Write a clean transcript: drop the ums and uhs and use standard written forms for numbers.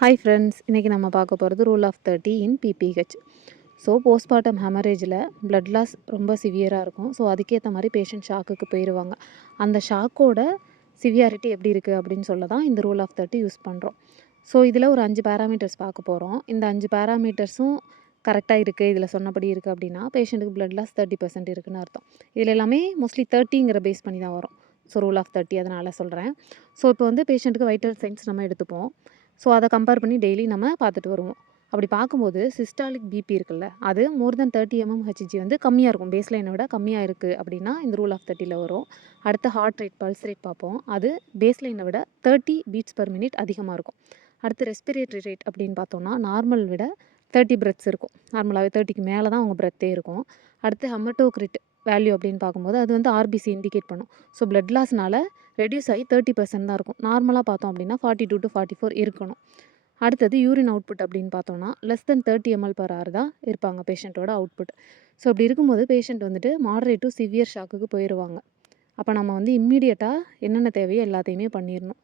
Hi friends, இன்றைக்கி நம்ம பார்க்க போகிறது rule of 30 in PPH. So postpartum ஹெமரேஜில் பிளட் லாஸ் ரொம்ப சிவியராக இருக்கும். ஸோ அதுக்கேற்ற மாதிரி பேஷண்ட் ஷாக்குக்கு போயிடுவாங்க. அந்த ஷாக்கோட சிவியாரிட்டி எப்படி இருக்குது அப்படின்னு சொல்ல தான் இந்த ரூல் ஆஃப் 30 யூஸ் பண்ணுறோம். ஸோ இதில் ஒரு 5 பேராமீட்டர்ஸ் பார்க்க போகிறோம். இந்த 5 பேராமீட்டர்ஸும் கரெக்டாக இருக்குது, இதில் சொன்னபடி இருக்குது அப்படின்னா பேஷண்ட்டுக்கு பிளட் லாஸ் 30% இருக்குதுன்னு அர்த்தம். இதில் எல்லாமே மோஸ்ட்லி 30ங்கிற பேஸ் பண்ணி தான் வரும். ஸோ ரூல் ஆஃப் 30 அதனால் சொல்கிறேன். ஸோ இப்போ வந்து பேஷண்ட்டுக்கு வைட்டல் சைன்ஸ் நம்ம எடுத்துப்போம். ஸோ அதை கம்பேர் பண்ணி டெய்லி நம்ம பார்த்துட்டு வருவோம். அப்படி பார்க்கும்போது சிஸ்டாலிக் பிபி இருக்குல்ல, அது மோர் தென் 30 mmHg வந்து கம்மியாக இருக்கும். பேஸ் லைனை விட கம்மியாக இருக்குது அப்படின்னா இந்த ரூல் ஆஃப் 30ல் வரும். அடுத்து ஹார்ட் ரேட், பல்ஸ் ரேட் பார்ப்போம். அது பேஸ் லைனை விட 30 பீட்ஸ் பர் மினிட் அதிகமாக இருக்கும். அடுத்து ரெஸ்பிரேட்டரி ரேட் அப்படின்னு பார்த்தோம்னா நார்மல் விட 30 பிரெத்ஸ் இருக்கும். நார்மலாகவே 30க்கு மேலே தான் அவங்க பிரெத்தே இருக்கும். அடுத்து ஹெமட்டோக்ரிட் வேல்யூ அப்படின்னு பார்க்கும்போது அது வந்து ஆர்பிசி இண்டிகேட் பண்ணும். ஸோ பிளட் லாஸ்னால ரெடியூஸ் ஆகி 30% தான் இருக்கும். நார்மலாக பார்த்தோம் அப்படின்னா 42 to 44 இருக்கணும். அடுத்தது யூரின் அவுட்புட் அப்படின்னு பார்த்தோம்னா லெஸ் தென் 30 ml/h தான் இருப்பாங்க பேஷண்ட்டோட அவுட்புட். ஸோ இப்படி இருக்கும்போது பேஷண்ட் வந்துட்டு மாடரேட் டு சிவியர் ஷாக்குக்கு போயிடுவாங்க. அப்போ நம்ம வந்து இம்மீடியட்டாக என்னென்ன தேவையோ எல்லாத்தையுமே பண்ணிடணும்.